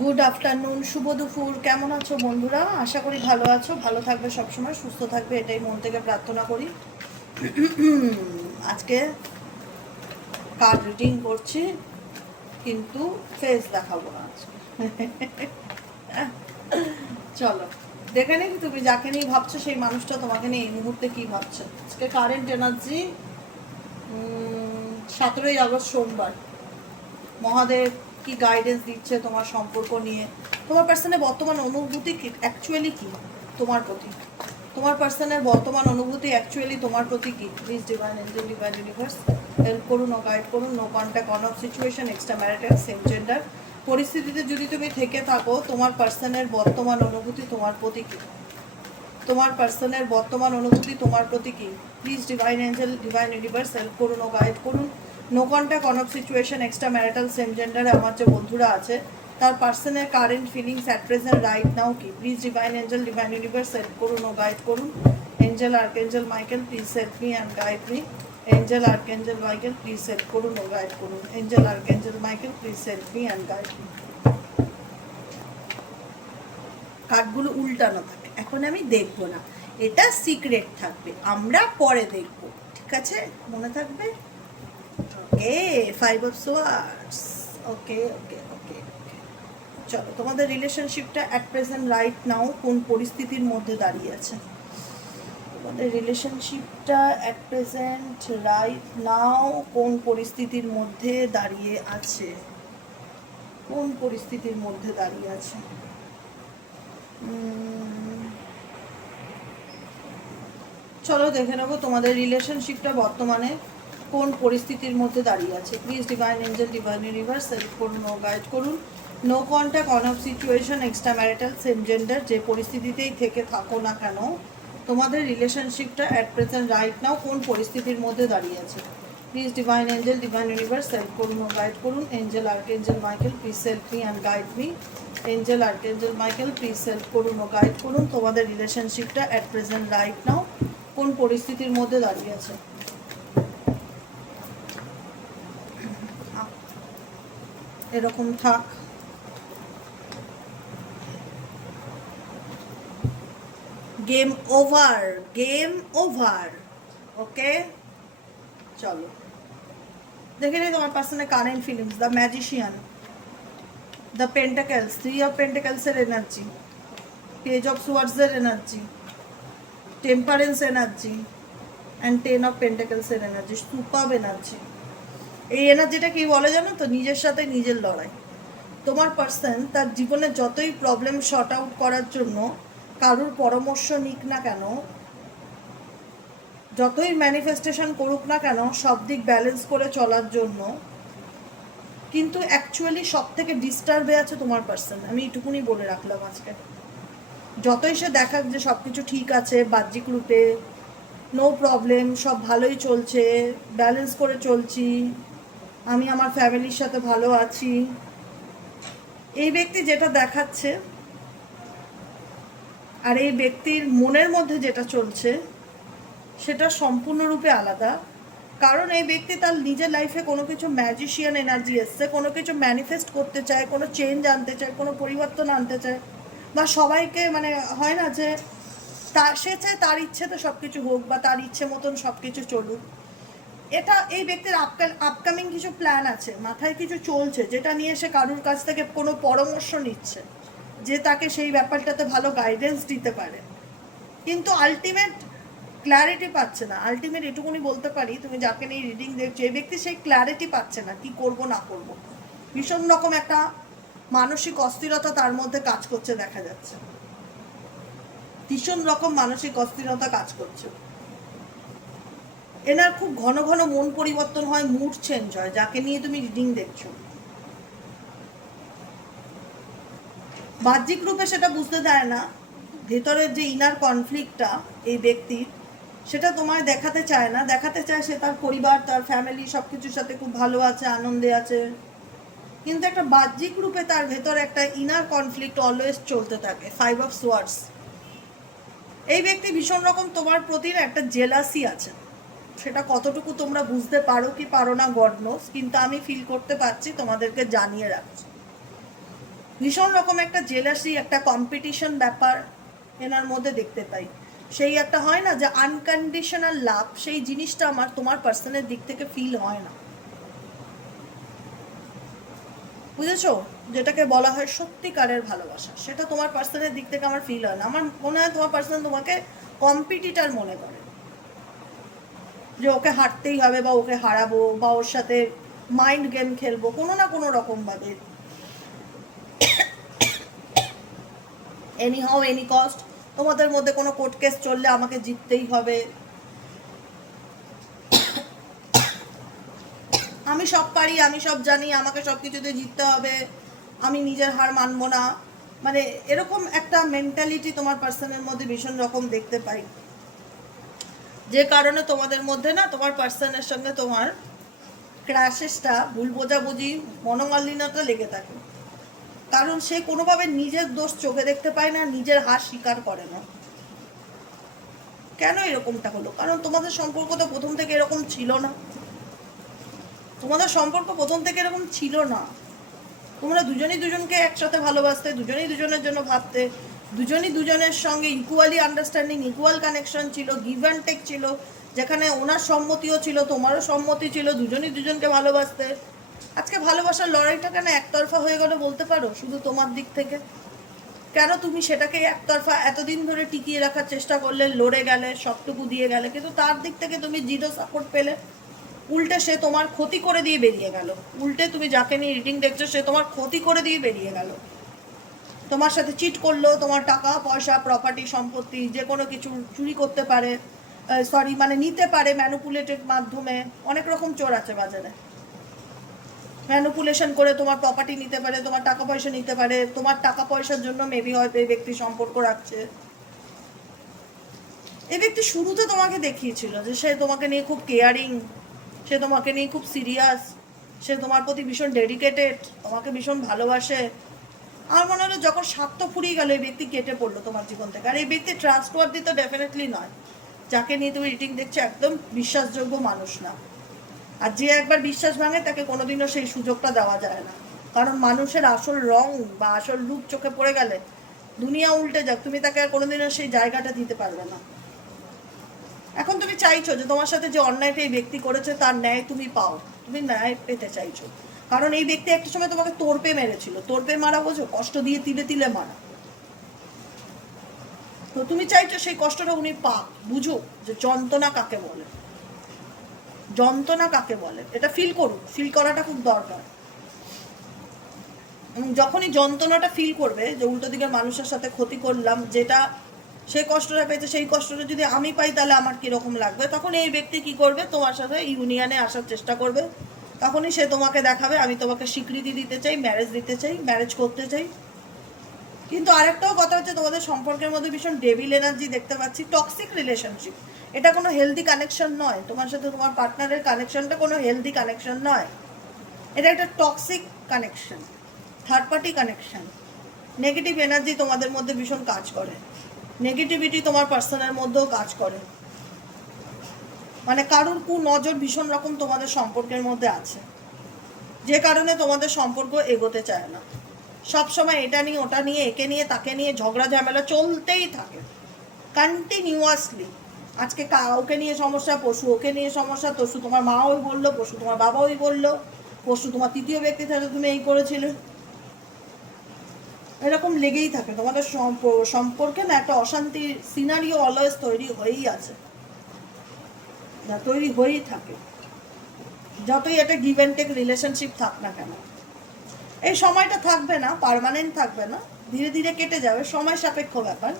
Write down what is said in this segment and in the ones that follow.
Good afternoon, শুভ দুপুর। কেমন আছো বন্ধুরা? আশা করি ভালো আছো, ভালো থাকবে, সবসময় সুস্থ থাকবে, এটাই মন থেকে প্রার্থনা করি। আজকে কার্ড রিডিং করছি, কিন্তু ফেস দেখাবো না আজকে। চলো দেখে নিই তুমি যাকে নিয়ে ভাবছো সেই মানুষটা তোমাকে নিয়ে এই মুহূর্তে কি ভাবছে। আজকে কারেন্ট এনার্জি 17ই আগস্ট সোমবার। মহাদেব কি গাইডেন্স দিচ্ছে তোমার সম্পর্ক নিয়ে? তোমার পার্সনের বর্তমান অনুভূতি অ্যাকচুয়ালি কি তোমার প্রতি? তোমার পার্সনের বর্তমান অনুভূতি অ্যাকচুয়ালি তোমার প্রতি কি? Please divine angel, divine universe help করুন ও গাইড করুন। No contact, on off situation, extra marital, same gender পরিস্থিতিতে যদি তুমি থেকে থাকো, তোমার পার্সনের বর্তমান অনুভূতি তোমার প্রতি কি? তোমার পার্সনের বর্তমান অনুভূতি তোমার প্রতি কি? Please divine angel, divine universe help করুন ও গাইড করুন। No contact, on off situation, extra marital, same জেন্ডারে আমার যে বন্ধুরা আছে তার পার্সনের current feelings at present right now কি? Please divine angel, divine universe help করুন ও গাইড করুন। Angel archangel Michael please help me and guide me. Angel archangel Michael please help করুন ও গাইড করুন। Angel archangel Michael please help me and guide me. কার্ডগুলো উল্টানো থাকে, এখন আমি দেখবো না, এটা সিক্রেট থাকবে, আমরা পরে দেখব, ঠিক আছে? মনে থাকবে? ওকে, 5 of Swords। ওকে ওকে ওকে ওকে, চলো তোমাদের রিলেশনশিপটা অ্যাট প্রেজেন্ট রাইট নাও কোন পরিস্থিতির মধ্যে দাঁড়িয়ে আছে? তোমাদের রিলেশনশিপটা অ্যাট প্রেজেন্ট রাইট নাও কোন পরিস্থিতির মধ্যে দাঁড়িয়ে আছে? কোন পরিস্থিতির মধ্যে দাঁড়িয়ে আছে? চলো দেখে নেবো তোমাদের রিলেশনশিপটা বর্তমানে কোন পরিস্থিতির মধ্যে দাঁড়িয়ে আছে। Please divine angel, divine universe help করুন ও গাইড করুন। No contact, on off situation, extra marital, same gender যে পরিস্থিতিতেই থেকে থাকো না কেন, তোমাদের রিলেশনশিপটা অ্যাট প্রেজেন্ট রাইট নাও কোন পরিস্থিতির মধ্যে দাঁড়িয়ে আছে? Please divine angel, divine universe help করুন ও গাইড করুন। Angel archangel Michael please help me and guide me. Angel archangel Michael please help করুন ও গাইড করুন। তোমাদের রিলেশনশিপটা অ্যাট প্রেজেন্ট রাইট নাও কোন পরিস্থিতির মধ্যে দাঁড়িয়ে আছে? এরকম থাক। Game over, game over. Okay, চলো দেখে নিই তোমার পার্সনের current feelings. The magician, the pentacles, 3 of Pentacles এর এনার্জি, পেজ অফ সোয়ার্ডস এর energy, temperance energy and 10 of Pentacles এর এনার্জি, সুপার এনার্জি। এই এনার্জিটা কি বলে জানো তো? নিজের সাথে নিজের লড়াই। তোমার পার্সন তার জীবনে যতই প্রবলেম শর্ট আউট করার জন্য কারুর পরামর্শ নিক না কেন, যতই ম্যানিফেস্টেশন করুক না কেন সব দিক ব্যালেন্স করে চলার জন্য, কিন্তু অ্যাকচুয়ালি সব থেকে ডিস্টার্বে আছে তোমার পার্সন। আমি এইটুকুনি বলে রাখলাম আজকে। যতই সে দেখাক যে সব কিছু ঠিক আছে, বাহ্যিক রূপে নো প্রবলেম, সব ভালোই চলছে, ব্যালেন্স করে চলছি, আমি আমার ফ্যামিলির সাথে ভালো আছি, এই ব্যক্তি যেটা দেখাচ্ছে আর এই ব্যক্তির মনের মধ্যে যেটা চলছে সেটা সম্পূর্ণরূপে আলাদা। কারণ এই ব্যক্তি তার নিজের লাইফে কোনো কিছু ম্যাজিশিয়ান এনার্জি এসছে, কোনো কিছু ম্যানিফেস্ট করতে চায়, কোনো চেঞ্জ আনতে চায়, কোনো পরিবর্তন আনতে চায়, বা সবাইকে মানে হয় না যে সে চায় তার ইচ্ছে তো সব কিছু হোক, বা তার ইচ্ছে মতন সব কিছু চলুক। এটা এই ব্যক্তির আপকামিং কিছু প্ল্যান আছে, মাথায় কিছু চলছে, যেটা নিয়ে সে কারুর কাছ থেকে কোনো পরামর্শ নিচ্ছে যে তাকে সেই ব্যাপারটাতে ভালো গাইডেন্স দিতে পারে, কিন্তু আলটিমেট ক্ল্যারিটি পাচ্ছে না। আলটিমেট এটুকুনি বলতে পারি, তুমি যাকে নিয়ে রিডিং দেখছো এই ব্যক্তি সেই ক্ল্যারিটি পাচ্ছে না কি করব না করব। ভীষণ রকম একটা মানসিক অস্থিরতা তার মধ্যে কাজ করছে দেখা যাচ্ছে, ভীষণ রকম মানসিক অস্থিরতা কাজ করছে। এনার খুব ঘন ঘন মন পরিবর্তন হয়, মুড চেঞ্জ হয় যাকে নিয়ে তুমি রিডিং দেখছো। বাহ্যিক রূপে সেটা বুঝতে দেয় না, ভেতরের যে ইনার কনফ্লিক্টটা এই ব্যক্তির, সেটা তোমায় দেখাতে চায় না। দেখাতে চায় সে তার পরিবার, তার ফ্যামিলি সব কিছুর সাথে খুব ভালো আছে, আনন্দে আছে, কিন্তু একটা বাহ্যিক রূপে তার ভেতরে একটা ইনার কনফ্লিক্ট অলওয়েজ চলতে থাকে। 5 of Swords। এই ব্যক্তি ভীষণ রকম তোমার প্রতি একটা জেলাসি আছে, সেটা কতটুকু তোমরা বুঝতে পারো কি পারো না গড নোস, কিন্তু আমি ফিল করতে পারছি, তোমাদেরকে জানিয়ে রাখছি। ভীষণ রকম একটা জেলাসি, একটা কম্পিটিশন ব্যাপার এনার মধ্যে দেখতে পাই। সেই একটা হয় না যে আনকন্ডিশনাল লাভ, সেই জিনিসটা আমার তোমার পার্সনের দিক থেকে ফিল হয় না, বুঝেছো? যেটাকে বলা হয় সত্যিকারের ভালোবাসা, সেটা তোমার পার্সনের দিক থেকে আমার ফিল হয় না। আমার মনে হয় তোমার পার্সন তোমাকে কম্পিটিটার মনে করে, যে ওকে হারতেই হবে বা ওকে হারাবো বা ওর সাথে মাইন্ড গেম খেলবো কোনো না কোনো রকম ভাবে, এনি হাউ এনি কস্ট। তোমাদের মধ্যে কোনো কোর্ট কেস চললে আমাকে জিততেই হবে, আমি সব পারি, আমি সব জানি, আমাকে সব কিছুতে জিততে হবে, আমি নিজের হার মানবো না। মানে এরকম একটা মেন্টালিটি তোমার পার্সনের মধ্যে ভীষণ রকম দেখতে পাই, যে কারণে তোমাদের মধ্যে না তোমার পার্সনের সঙ্গে তোমার ক্র্যাশেসটা, ভুল বোঝাবুঝি, মনোমালিন্যতা লেগে থাকে। কারণ সে কোনোভাবে নিজের দোষ চোখে দেখতে পায় না, নিজের হার স্বীকার করে না। কেন এরকমটা হলো? কারণ তোমাদের সম্পর্ক তো প্রথম থেকে এরকম ছিল না। তোমাদের সম্পর্ক প্রথম থেকে এরকম ছিল না। তোমরা দুজনেই দুজনকে একসাথে ভালোবাসতে, দুজনেই দুজনের জন্য ভাবতে, দুজনই দুজনের সঙ্গে ইকুয়ালি আন্ডারস্ট্যান্ডিং, ইকুয়াল কানেকশন ছিল, গিভ অ্যান্ড টেক ছিল, যেখানে ওনার সম্মতিও ছিল, তোমারও সম্মতি ছিল, দুজনই দুজনকে ভালোবাসতে। আজকে ভালোবাসার লড়াইটা কেন একতরফা হয়ে গেল বলতে পারো? শুধু তোমার দিক থেকে কেন তুমি সেটাকে একতরফা এতদিন ধরে টিকিয়ে রাখার চেষ্টা করলে, লড়ে গেলে, সবটুকু দিয়ে গেলে, কিন্তু তার দিক থেকে তুমি জিরো সাপোর্ট পেলে। উল্টে সে তোমার ক্ষতি করে দিয়ে বেরিয়ে গেল। উল্টে তুমি যাকে নিয়ে রিডিং দেখছো সে তোমার ক্ষতি করে দিয়ে বেরিয়ে গেল, তোমার সাথে চিট করলো, তোমার টাকা পয়সা প্রপার্টি সম্পত্তি যে কোনো কিছু চুরি করতে পারে, সরি মানে নিতে পারে ম্যানুপুলেটেড মাধ্যমে। অনেক রকম চোর আছে বাজারে, ম্যানুপুলেশন করে তোমার প্রপার্টি নিতে পারে, তোমার টাকা পয়সা নিতে পারে, তোমার টাকা পয়সার জন্য মেবি হয়তো এই ব্যক্তি সম্পর্ক রাখছে। এই ব্যক্তি শুরুতে তোমাকে দেখিয়েছিল যে সে তোমাকে নিয়ে খুব কেয়ারিং, সে তোমাকে নিয়ে খুব সিরিয়াস, সে তোমার প্রতি ভীষণ ডেডিকেটেড, তোমাকে ভীষণ ভালোবাসে। আমার মনে হলো যখন স্বার্থ ফুরিয়ে গেল, এই ব্যক্তি কেটে পড়লো তোমার জীবন থেকে। আর এই ব্যক্তি ট্রাস্টওয়ার্দি তো ডেফিনেটলি নয়, যাকে নিয়ে তুমি রিডিং দেখছো একদম বিশ্বাসযোগ্য মানুষ না। আর যে একবার বিশ্বাস ভাঙে তাকে কোনোদিনও সেই সুযোগটা দেওয়া যায় না। কারণ মানুষের আসল রং বা আসল রূপ চোখে পড়ে গেলে দুনিয়া উল্টে যাক, তুমি তাকে আর কোনোদিনও সেই জায়গাটা দিতে পারবে না। এখন তুমি চাইছো যে তোমার সাথে যে অন্যায়টা এই ব্যক্তি করেছে তার ন্যায় তুমি পাও, তুমি ন্যায় পেতে চাইছো। কারণ এই ব্যক্তি একটা সময় তোমাকে তোড়পে মেরেছিল। তোড়পে মারা বোঝো? কষ্ট দিয়ে তিলে তিলে মারা। তো তুমি চাইছো সেই কষ্টটা উনি পাক, বুঝো যে যন্ত্রণা কাকে বলে, যন্ত্রণা কাকে বলে এটা ফিল করুক। ফিল করাটা খুব দরকার। যখনই যন্ত্রণাটা ফিল করবে যে উল্টো দিকের মানুষের সাথে ক্ষতি করলাম, যেটা সে কষ্টটা পেয়েছে সেই কষ্টটা যদি আমি পাই তাহলে আমার কীরকম লাগবে, তখন এই ব্যক্তি কি করবে? তোমার সাথে ইউনিয়নে আসার চেষ্টা করবে। তখনই সে তোমাকে দেখাবে আমি তোমাকে স্বীকৃতি দিতে চাই, ম্যারেজ দিতে চাই, ম্যারেজ করতে চাই। কিন্তু আরেকটাও কথা হচ্ছে, তোমাদের সম্পর্কের মধ্যে ভীষণ ডেভিল এনার্জি দেখতে পাচ্ছি, টক্সিক রিলেশনশিপ। এটা কোনো হেলদি কানেকশন নয়। তোমার সাথে তোমার পার্টনারের কানেকশনটা কোনো হেলদি কানেকশন নয়, এটা একটা toxic connection, third party connection. Negative energy তোমাদের মধ্যে ভীষণ কাজ করে, নেগেটিভিটি তোমার পার্সনের মধ্যেও কাজ করে। মানে কারুর নজর ভীষণ রকম তোমাদের সম্পর্কের মধ্যে আছে, যে কারণে তোমাদের সম্পর্ক এগোতে চায় না। সবসময় এটা নিয়ে ওটা নিয়ে, একে নিয়ে তাকে নিয়ে ঝগড়া ঝামেলা চলতেই থাকে কন্টিনিউয়াসলি। আজকে ওকে নিয়ে সমস্যা, পশু ওকে নিয়ে সমস্যা, তরশু তোমার মা ওই বললো, পশু তোমার বাবা ওই বললো, পশু তোমার তৃতীয় ব্যক্তি থাকে তুমি এই করেছিলে। এরকম লেগেই থাকে তোমাদের সম্পর্কে না, একটা অশান্তির সিনারিও অলওয়েজ তৈরি হয়েই আছে, তৈরি হয়েই থাকে, যতই একটা গিভ অ্যান্ড টেক রিলেশনশিপ থাক না কেন। এই সময়টা থাকবে না, পার্মানেন্ট থাকবে না, ধীরে ধীরে কেটে যাবে, সময় সাপেক্ষ ব্যাপার,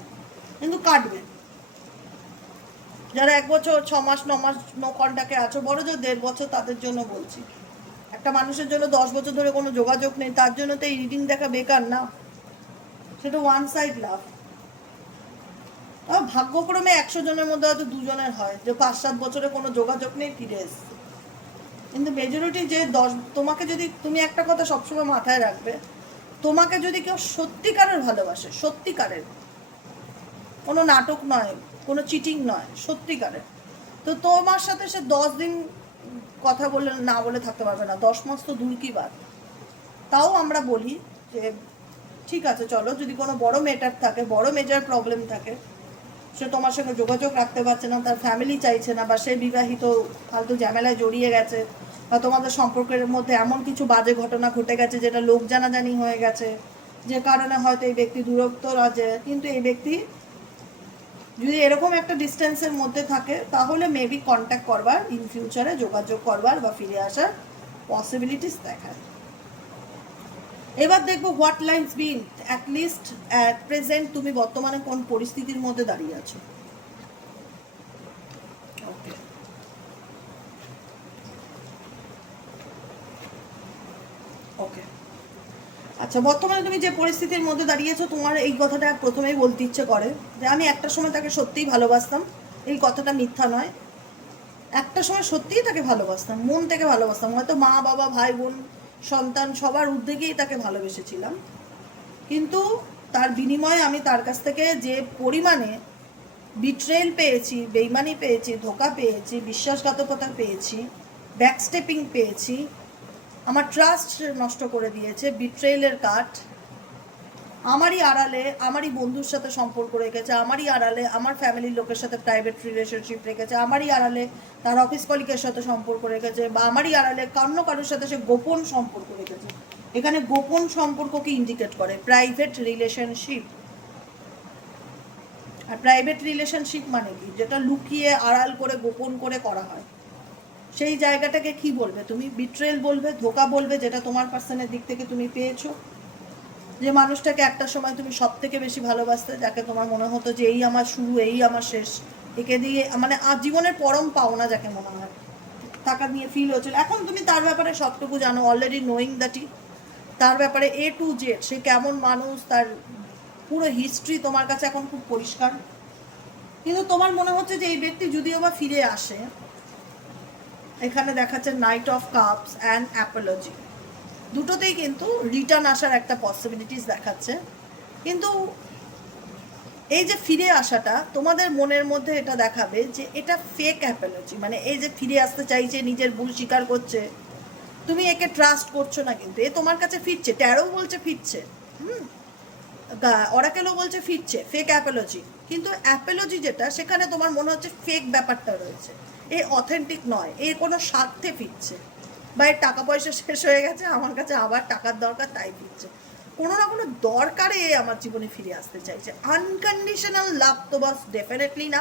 কিন্তু কাটবে। যারা 1 বছর 6 মাস 9 মাস নো কন্ট্যাক্টে আছো, বড় যে 1.5 বছর, তাদের জন্য বলছি। একটা মানুষের জন্য 10 বছর ধরে কোনো যোগাযোগ নেই, তার জন্য তো এই রিডিং দেখা বেকার না, সেটা ওয়ান সাইড লাভ। ভাগ্যক্রমে 100 জনের মধ্যে হয়তো 2 জনের হয় যে 5-7 বছরে কোনো যোগাযোগ নেই, ফিরে এসছে। কিন্তু মেজরিটি যে 10, তোমাকে যদি, তুমি একটা কথা সবসময় মাথায় রাখবে, তোমাকে যদি কেউ সত্যিকারের ভালোবাসে, সত্যিকারের, কোনো নাটক নয়, কোনো চিটিং নয়, সত্যিকারের, তো তোমার সাথে সে 10 দিন কথা বলে না বলে থাকতে পারবে না, 10 মাস তো দূর কি বাদ। তাও আমরা বলি যে ঠিক আছে, চলো, যদি কোনো বড় ম্যাটার থাকে, বড় মেজর প্রবলেম থাকে, সে তোমার সঙ্গে যোগাযোগ রাখতে পারছে না, তার ফ্যামিলি চাইছে না, বা সে বিবাহিত ফালতু ঝামেলায় জড়িয়ে গেছে, বা তোমাদের সম্পর্কের মধ্যে এমন কিছু বাজে ঘটনা ঘটে গেছে যেটা লোক জানাজানি হয়ে গেছে, যে কারণে হয়তো এই ব্যক্তি দূরত্ব আছে, কিন্তু এই ব্যক্তি যদি এরকম একটা ডিস্টেন্সের মধ্যে থাকে তাহলে মেবি কন্ট্যাক্ট করবার, ইন ফিউচারে যোগাযোগ করবার বা ফিরে আসার পসিবিলিটিস দেখায়। এবার দেখবো what lines been at least at present তুমি বর্তমানে কোন পরিস্থিতির মধ্যে দাঁড়িয়ে আছো। ওকে, ওকে, আচ্ছা, বর্তমানে তুমি যে পরিস্থিতির মধ্যে দাঁড়িয়েছো, তোমার এই কথাটা প্রথমেই বলতে ইচ্ছে করে যে আমি একটা সময় তাকে সত্যিই ভালোবাসতাম। এই কথাটা মিথ্যা নয়, একটা সময় সত্যিই তাকে ভালোবাসতাম, মন থেকে ভালোবাসতাম, হয়তো মা বাবা ভাই বোন সন্তান সবার উদ্যোগেই তাকে ভালোবেসেছিলাম, কিন্তু তার বিনিময়ে আমি তার কাছ থেকে যে পরিমাণে বিট্রেল পেয়েছি, বেইমানি পেয়েছি, ধোকা পেয়েছি, বিশ্বাসঘাতকতা পেয়েছি, ব্যাকস্টেপিং পেয়েছি, আমার ট্রাস্ট নষ্ট করে দিয়েছে, বিট্রেলের কাট, আমারই আড়ালে আমারই বন্ধুর সাথে সম্পর্ক রেখেছে, আমারই আড়ালে আমার ফ্যামিলির লোকের সাথে প্রাইভেট রিলেশনশিপ রেখেছে, আমারই আড়ালে তার অফিস কলিগের সাথে সম্পর্ক রেখেছে, বা আমারই আড়ালে কারোর সাথে সে গোপন সম্পর্ক রেখেছে। এখানে গোপন সম্পর্ককে ইন্ডিকেট করে প্রাইভেট রিলেশনশিপ। আর প্রাইভেট রিলেশনশিপ মানে কি? যেটা লুকিয়ে আড়াল করে গোপন করে করা হয়, সেই জায়গাটাকে কি বলবে তুমি? বিট্রেল বলবে, ধোকা বলবে, যেটা তোমার পার্সনের দিক থেকে তুমি পেয়েছো। যে মানুষটাকে একটা সময় তুমি সব থেকে বেশি ভালোবাসতে, যাকে তোমার মনে হতো যে এই আমার শুরু, এই আমার শেষ, একে দিয়ে মানে জীবনের পরম পাওনা যাকে মনে হয়, টাকা নিয়ে ফিল হচ্ছিল, এখন তুমি তার ব্যাপারে সবটুকু জানো, অলরেডি নোয়িং দ্যাট তার ব্যাপারে A to Z, সে কেমন মানুষ, তার পুরো হিস্ট্রি তোমার কাছে এখন খুব পরিষ্কার। কিন্তু তোমার মনে হচ্ছে যে এই ব্যক্তি যদিও বা ফিরে আসে, এখানে দেখাচ্ছে night of cups and Apology, দুটোতেই কিন্তু রিটার্ন আসার একটা পসিবিলিটিস দেখাচ্ছে। কিন্তু এই যে ফিরে আসাটা তোমাদের মনের মধ্যে এটা দেখাবে যে এটা ফেক অ্যাপোলজি, মানে এই যে ফিরে আসতে চাইছে, নিজের ভুল স্বীকার করছে, তুমি একে ট্রাস্ট করছো না, কিন্তু এ তোমার কাছে ফিরছে, ট্যারো বলছে ফিরছে, অরাকেলও বলছে ফিরছে, ফেক অ্যাপোলজি। কিন্তু অ্যাপোলজি যেটা, সেখানে তোমার মনে হচ্ছে ফেক ব্যাপারটা রয়েছে, এ অথেন্টিক নয়, এ কোনো স্বার্থে ফিরছে, বা এর টাকা পয়সা শেষ হয়ে গেছে, আমার কাছে আবার টাকার দরকার, তাই ফিরছে, কোনো না কোনো দরকারে এ আমার জীবনে ফিরে আসতে চাইছে। আনকন্ডিশনাল লাভ তো বাস ডেফিনেটলি না।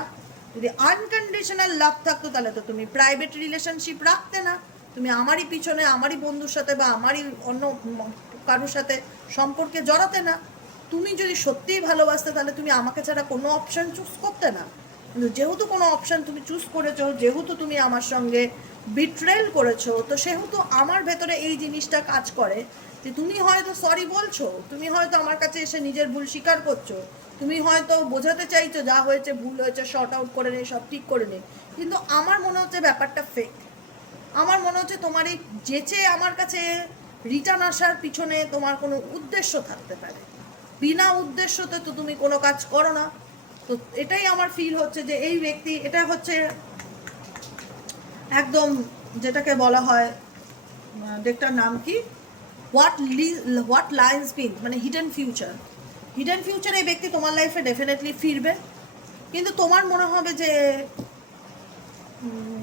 যদি আনকন্ডিশনাল লাভ থাকতো তাহলে তো তুমি প্রাইভেট রিলেশনশিপ রাখতে না, তুমি আমারই পিছনে আমারই বন্ধুর সাথে বা আমারই অন্য কারোর সাথে সম্পর্কে জড়াতে না। তুমি যদি সত্যিই ভালোবাসতে তাহলে তুমি আমাকে ছাড়া কোনো অপশান চুজ করতে না। কিন্তু যেহেতু কোনো অপশান তুমি চুজ করেছো, যেহেতু তুমি আমার সঙ্গে বিট্রেল করেছো, তো সেহেতু আমার ভেতরে এই জিনিসটা কাজ করে যে তুমি হয়তো সরি বলছো, তুমি হয়তো আমার কাছে এসে নিজের ভুল স্বীকার করছো, তুমি হয়তো বোঝাতে চাইছো যা হয়েছে ভুল হয়েছে, শর্ট আউট করে নে, সব ঠিক করে নে, কিন্তু আমার মনে হচ্ছে ব্যাপারটা ফেক। আমার মনে হচ্ছে তোমার এই যেচে আমার কাছে রিটার্ন আসার পিছনে তোমার কোনো উদ্দেশ্য থাকতে পারে, বিনা উদ্দেশ্যতে তো তুমি কোনো কাজ করো না। তো এটাই আমার ফিল হচ্ছে যে এই ব্যক্তি, এটা হচ্ছে একদম যেটাকে বলা হয়, ডেকটার নাম কি, হোয়াট লাইন্স বিন, মানে হিডেন ফিউচার। হিডেন ফিউচার এই ব্যক্তি তোমার লাইফে ডেফিনেটলি ফিরবে, কিন্তু তোমার মনে হবে যে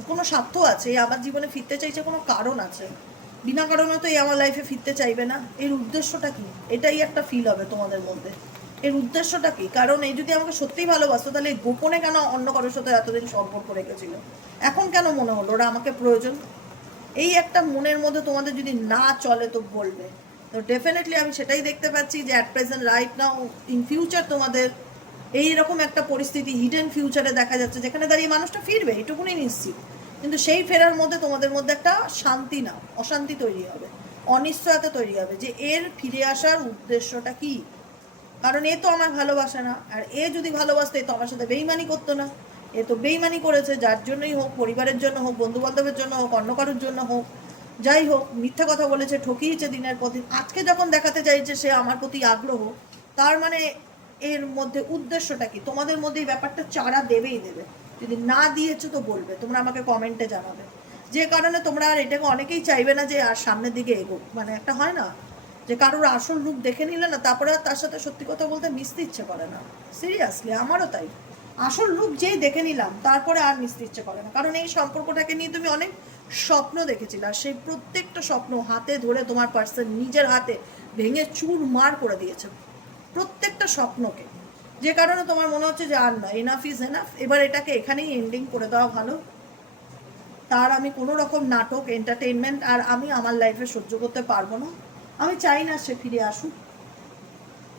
কোনো স্বার্থ আছে, আমার জীবনে ফিরতে চাইছে, কোনো কারণ আছে, বিনা কারণে তো এই আমার লাইফে ফিরতে চাইবে না। এর উদ্দেশ্যটা কি? এটাই একটা ফিল হবে তোমাদের মধ্যে, এর উদ্দেশ্যটা কি? কারণ এই যদি আমাকে সত্যিই ভালোবাসতো তাহলে গোপনে কেন অন্য কারোর সাথে এতদিন সম্পর্ক রেখেছিল, এখন কেন মনে হলো ওরা আমাকে প্রয়োজন? এই একটা মনের মধ্যে তোমাদের যদি না চলে তো বলবে। তো ডেফিনেটলি আমি সেটাই দেখতে পাচ্ছি যে at present right now in future তোমাদের এইরকম একটা পরিস্থিতি হিডেন ফিউচারে দেখা যাচ্ছে, যেখানে দাঁড়িয়ে মানুষটা ফিরবে, এটুকুনি নিশ্চিত। কিন্তু সেই ফেরার মধ্যে তোমাদের মধ্যে একটা শান্তি না, অশান্তি তৈরি হবে, অনিশ্চয়তা তৈরি হবে যে এর ফিরে আসার উদ্দেশ্যটা কি। কারণ এ তো আমার ভালোবাসে না, আর এ যদি ভালোবাসতো এ তো আমার সাথে বেইমানি করতো না। এ তো বেইমানি করেছে, যার জন্যই হোক, পরিবারের জন্য হোক, বন্ধু বান্ধবের জন্য হোক, অন্য কারোর জন্য হোক, যাই হোক, মিথ্যা কথা বলেছে, ঠকিয়েছে দিনের পর দিন। আজকে যখন দেখাতে চাইছে সে আমার প্রতি আগ্রহ, তার মানে এর মধ্যে উদ্দেশ্যটা কি? তোমাদের মধ্যে এই ব্যাপারটা চারা দেবেই দেবে। যদি না দিয়েছো তো বলবে, তোমরা আমাকে কমেন্টে জানাবে। যে কারণে তোমরা আর এটাকে অনেকেই চাইবে না যে আর সামনের দিকে এগোক, মানে একটা হয় না যে কারোর আসল রূপ দেখে নিলে না তারপরে আর তার সাথে সত্যি কথা বলতে মিশতে ইচ্ছে করে না। সিরিয়াসলি আমারও তাই। আসল রূপ যেই দেখে নিলাম তারপরে আর মিশতে ইচ্ছে করে না, কারণ এই সম্পর্কটাকে নিয়ে তুমি অনেক স্বপ্ন দেখেছিলে, আর সেই প্রত্যেকটা স্বপ্ন হাতে ধরে তোমার পার্সন নিজের হাতে ভেঙে চুরমার করে দিয়েছে প্রত্যেকটা স্বপ্নকে, যে কারণে তোমার মনে হচ্ছে যে আর নয়, এনাফ ইজ এনাফ, এবার এটাকে এখানেই এন্ডিং করে দেওয়া ভালো। তার আমি কোনো রকম নাটক এন্টারটেইনমেন্ট আর আমি আমার লাইফে সহ্য করতে পারবো না। আমি চাই না সে ফিরে আসুক,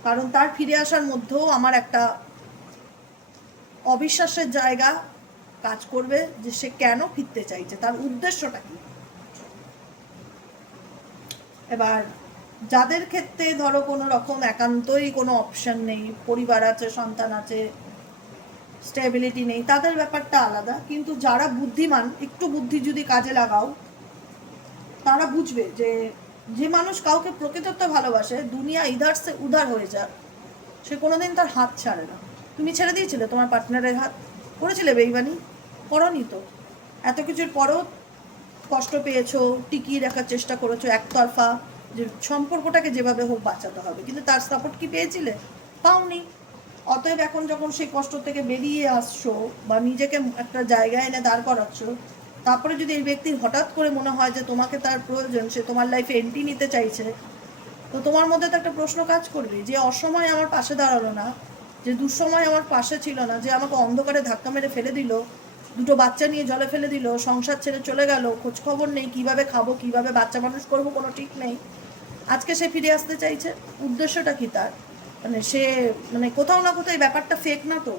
কারণ তার ফিরে আসার মধ্যেও আমার একটা অবিশ্বাসের জায়গা কাজ করবে যে সে কেন ফিরতে চাইছে, তার উদ্দেশ্যটা কি। এবার যাদের ক্ষেত্রে ধরো কোনো রকম একান্তই কোনো অপশন নেই, পরিবার আছে, সন্তান আছে, স্টেবিলিটি নেই, তাদের ব্যাপারটা আলাদা। কিন্তু যারা বুদ্ধিমান, একটু বুদ্ধি যদি কাজে লাগাও, তারা বুঝবে যে যে মানুষ কাউকে প্রকৃতত্ব ভালোবাসে, দুনিয়া ইধার সে উধার হয়ে যায়, সে কোনোদিন তার হাত ছাড়ে না। তুমি ছেড়ে দিয়েছিলে তোমার পার্টনারের হাত? করেছিলে বেইমানি? করনি তো। এত কিছুর পরেও কষ্ট পেয়েছো, টিকিয়ে রাখার চেষ্টা করেছো একতরফা, যে সম্পর্কটাকে যেভাবে হোক বাঁচাতে হবে, কিন্তু তার সাপোর্ট কি পেয়েছিলে? পাওনি। অতএব এখন যখন সেই কষ্ট থেকে বেরিয়ে আসছো বা নিজেকে একটা জায়গায় এনে দাঁড় করাচ্ছ, তারপরে যদি এই ব্যক্তির হঠাৎ করে মনে হয় যে তোমাকে তার প্রয়োজন, সে তোমার লাইফে এন্ট্রি নিতে চাইছে, তো তোমার মধ্যে তো একটা প্রশ্ন কাজ করবে, যে অসময় আমার পাশে দাঁড়ালো না, যে দুঃসময় আমার পাশে ছিল না, যে আমাকে অন্ধকারে ধাক্কা মেরে ফেলে দিল, দুটো বাচ্চা নিয়ে জলে ফেলে দিল, সংসার ছেড়ে চলে গেল, খোঁজ খবর নেই, কিভাবে খাবো, কিভাবে বাচ্চা মানুষ করবো, কোনো ঠিক নেই, আজকে সে ফিরে আসতে চাইছে, উদ্দেশ্যটা কি তার? মানে সে মানে কোথাও না কোথাও এই ব্যাপারটা ফেক না তো,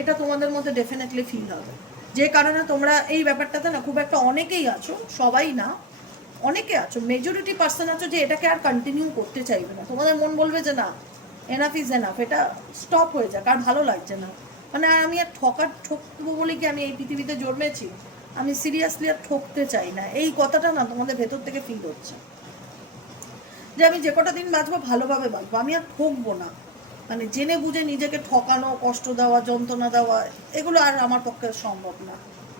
এটা তোমাদের মধ্যে ডেফিনেটলি ফিল হবে। যে কারণে তোমরা এই ব্যাপারটাতে না খুব একটা, অনেকেই আছো, সবাই না, অনেকে আছো, মেজরিটি পার্সন আছো যে এটাকে আর কন্টিনিউ করতে চাইবে না। তোমাদের মন বলবে যে না, এনাফ ইজ এনাফ, এটা স্টপ হয়ে যাক, আর ভালো লাগছে না। মানে আমি আর ঠকবো বলে কি আমি এই পৃথিবীতে জন্মেছি? আমি সিরিয়াসলি আর ঠকতে চাই না, এই কথাটা না তোমাদের ভেতর থেকে ফিল হচ্ছে যে আমি যে কটা দিন বাঁচবো ভালোভাবে বাঁচবো, আমি আর ঠকবো না। মানে জেনে বুঝে নিজেকে ঠকানো, কষ্ট দেওয়া, যন্ত্রণা দেওয়া, এগুলো আর আমার পক্ষে সম্ভব না।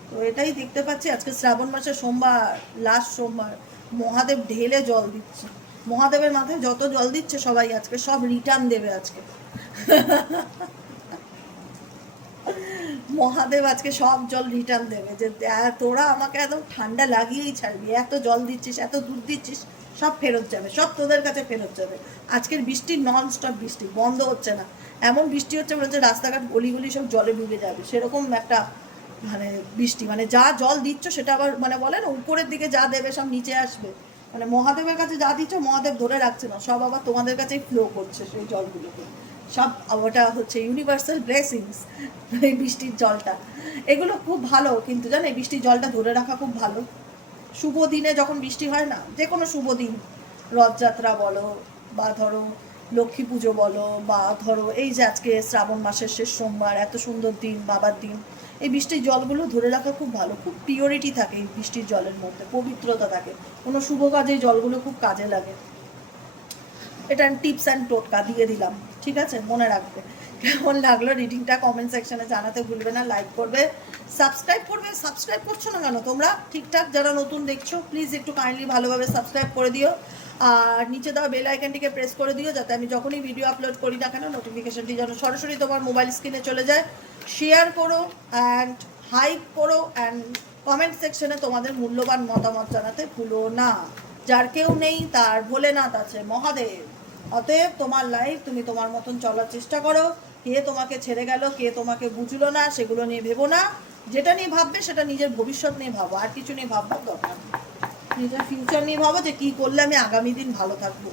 তো এটাই দেখতে পাচ্ছি, আজকে শ্রাবণ মাসের সোমবার, লাস্ট সোমবার, মহাদেব ঢেলে জল দিচ্ছে, মহাদেবের মাথায় যত জল দিচ্ছে সবাই আজকে সব রিটার্ন দেবে আজকে। মহাদেব আজকে সব জল রিটার্ন দেবে, যে তোরা আমাকে এত ঠান্ডা লাগিয়েই ছাড়বি, এত জল দিচ্ছিস, এত দুধ দিচ্ছিস, সব ফেরত যাবে, সব তোদের কাছে ফেরত যাবে। আজকের বৃষ্টি নন স্টপ বৃষ্টি, বন্ধ হচ্ছে না, এমন বৃষ্টি হচ্ছে মনে হচ্ছে রাস্তাঘাট গলিগুলি সব জলে ডুবে যাবে, সেরকম একটা মানে বৃষ্টি। মানে যা জল দিচ্ছ সেটা আবার মানে বলে না উপরের দিকে যা দেবে সব নিচে আসবে, মানে মহাদেবের কাছে যা দিচ্ছ মহাদেব ধরে রাখছে না, সব আবার তোমাদের কাছেই ফ্লো করছে সেই জলগুলোকে, সব ওটা হচ্ছে ইউনিভার্সাল ব্লেসিংস। এই বৃষ্টির জলটা, এগুলো খুব ভালো, কিন্তু জানো এই বৃষ্টির জলটা ধরে রাখা খুব ভালো। শুভ দিনে যখন বৃষ্টি হয় না, যে কোনো শুভ দিন, রথযাত্রা বলো বা ধরো লক্ষ্মী পুজো বলো, বা ধরো এই যে আজকে শ্রাবণ মাসের শেষ সোমবার, এত সুন্দর দিন, বাবার দিন, এই বৃষ্টির জলগুলো ধরে রাখা খুব ভালো, খুব পিওরিটি থাকে এই বৃষ্টির জলের মধ্যে, পবিত্রতা থাকে, কোনো শুভ কাজে এই জলগুলো খুব কাজে লাগে। এটা টিপস অ্যান্ড টোটকা দিয়ে দিলাম, ঠিক আছে, মনে রাখবে। কেমন লাগলো রিডিংটা কমেন্ট সেকশনে জানাতে ভুলবে না, লাইক করবে, সাবস্ক্রাইব করবে। সাবস্ক্রাইব করছো না কেন তোমরা? ঠিকঠাক যারা নতুন দেখছো প্লিজ একটু কাইন্ডলি ভালোভাবে সাবস্ক্রাইব করে দিও, আর নিচে দেওয়া বেল আইকনটিকে প্রেস করে দিও, যাতে আমি যখনই ভিডিও আপলোড করি না কেন নোটিফিকেশনটি যেন সরাসরি তোমার মোবাইল স্ক্রিনে চলে যায়। শেয়ার করো অ্যান্ড হাইপ করো, অ্যান্ড কমেন্ট সেকশনে তোমাদের মূল্যবান মতামত জানাতে ভুলো না। যার কেউ নেই তার ভোলেনাথ আছে, মহাদেব। অতএব তোমার লাইফ তুমি তোমার মতন চলার চেষ্টা করো, কে তোমাকে ছেড়ে গেল, কে তোমাকে বুঝলো না, সেগুলো নিয়ে ভেবো না। যেটা নিয়ে ভাববে সেটা নিজের ভবিষ্যৎ নিয়ে ভাবো, আর কিছু নিয়ে ভাববার দরকার নেই। নিজের ফিউচার নিয়ে ভাবো, যে কী করলে আমি আগামী দিন ভালো থাকবো,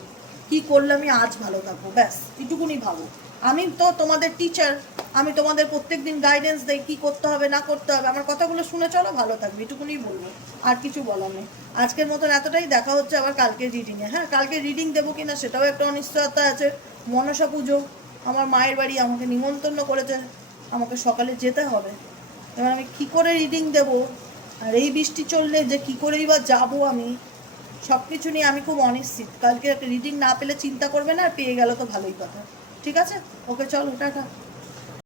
কী করলে আমি আজ ভালো থাকবো, ব্যাস এটুকুনি ভাবো। আমি তো তোমাদের টিচার, আমি তোমাদের প্রত্যেক দিন গাইডেন্স দেই কী করতে হবে না করতে হবে, আমার কথাগুলো শুনে চলো, ভালো থাকবে, এটুকুনি বলবো, আর কিছু বলার নেই। আজকের মতন এতটাই, দেখা হচ্ছে আবার কালকে রিডিংয়ে। হ্যাঁ, কালকে রিডিং দেবো কিনা সেটাও একটা অনিশ্চয়তা আছে। মনসা পুজো, আমার মায়ের বাড়ি আমাকে নিমন্ত্রণ করেছে, আমাকে সকালে যেতে হবে। এবার আমি কী করে রিডিং দেবো, আর এই বৃষ্টি চললে যে কী করেই বা যাবো, আমি সব কিছু নিয়ে আমি খুব অনিশ্চিত। কালকে রিডিং না পেলে চিন্তা করবে না, আর পেয়ে গেল তো ভালোই কথা। ঠিক আছে, ওকে, চলো, টাটা।